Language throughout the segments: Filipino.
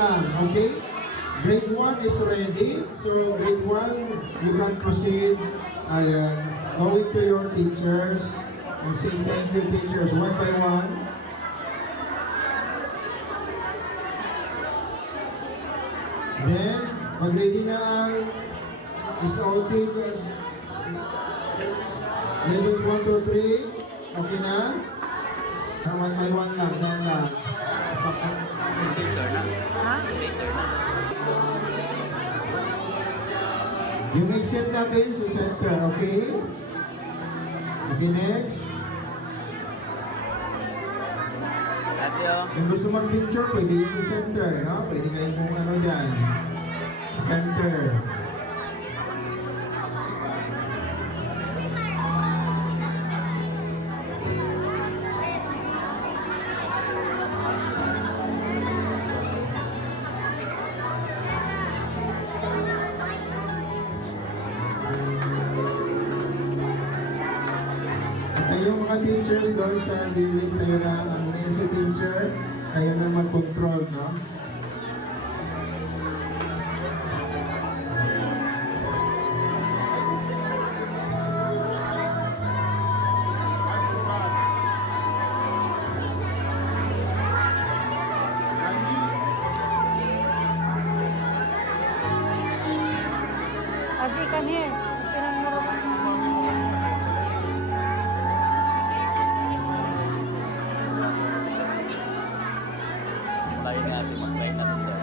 lang, okay? Grade 1 is ready. So grade 1, you can proceed. Ayan. Going to your teachers and say thank you, teachers, one by one. Then, mag-ready na ang SOT. Levels 1, 2, 3. Okay na? One by one lang. Then lang. Yung exit natin sa center, okay? Okay, next. Kung gusto mag-picture, pwede yung sa center, no? Pwede kayo kung ano dyan. Center. Kayong mga teachers doon sa gilid, kayo na ang sa teacher, kayo na mag-control, no? Azi, come here. Tayo natin, mag-try natin doon.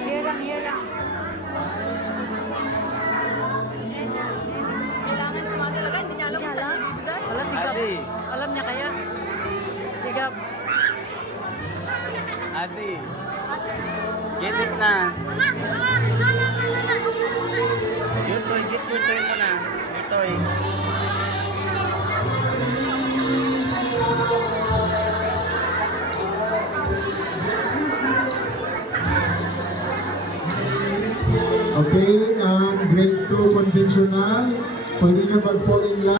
Here lang, here lang. Kailangan sa mga talaga, hindi niya alam kung saan yung bibigay. Wala, sigap. Azi. Alam niya kaya. Sigap. Azi, get it na. Yutoy, get yutoy mo na. Yutoy. Okay, grade 2 conventional. Pwede na mag-fall in line.